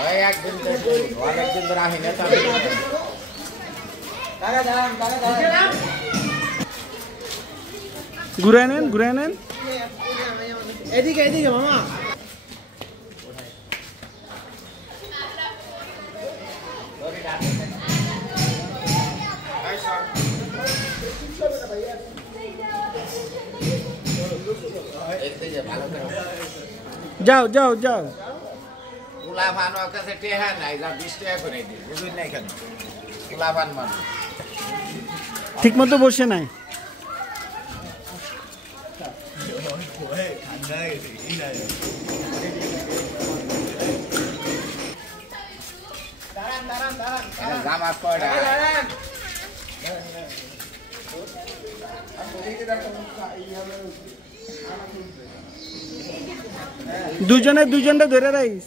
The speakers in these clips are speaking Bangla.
ওই একদিন তো অনেকদিন ধরে আসি না তো ঘুরে নেন এদিকে মামা যাও কুলাফান ওর কাছে টেহা নাই যা 20 টাকা করে দিই বুঝুন নাই কেন কুলাফান মানুষ ঠিক মতো বসে নাই জামা পড়া দুইজনটা ধরে রাখিস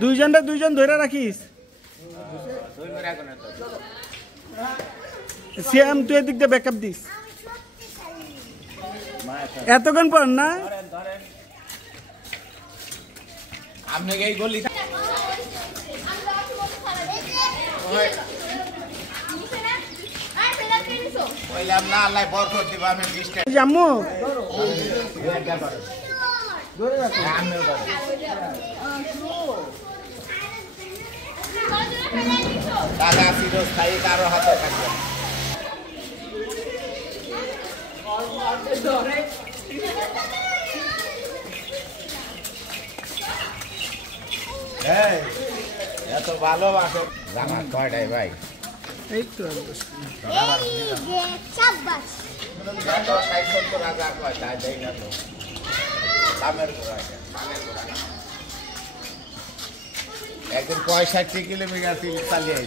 দুইজন ধরে রাখিস সিএম তুই এদিক দিয়ে ব্যাকআপ দিস এতক্ষণ পর না আপনি এই গলি কইলাম না আল্লাহ বরকত দিব আমি 20 টাকা জাম্মু দাদা চিরস্থায়ী কারো হাতে থাকবে এত ভালোবাসে জামা কয়টাই ভাই এই তো একদিন 65 কিলোমিটার চালিয়ে